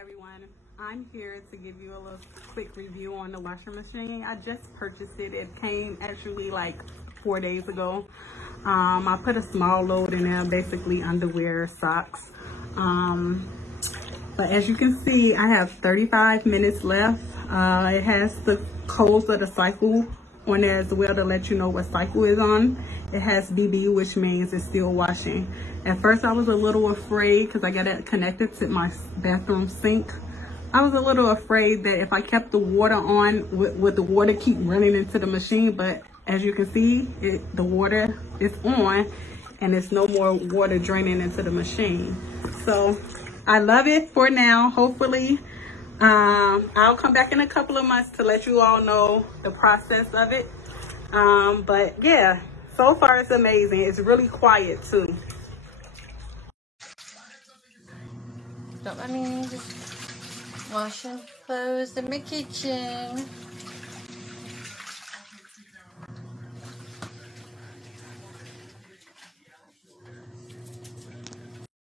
everyone, I'm here to give you a little quick review on the washing machine. I just purchased it. It came actually like 4 days ago. I put a small load in there, basically underwear, socks. But as you can see, I have 35 minutes left. It has the codes of the cycle on there as well to let you know what cycle is on. It has BB, which means it's still washing. At first I was a little afraid because I got it connected to my bathroom sink. I was a little afraid that if I kept the water on, would the water keep running into the machine, but as you can see, the water is on and there's no more water draining into the machine. So I love it for now. Hopefully, I'll come back in a couple of months to let you all know the process of it. But yeah, so far it's amazing. It's really quiet too. Don't let me just washing clothes in my kitchen.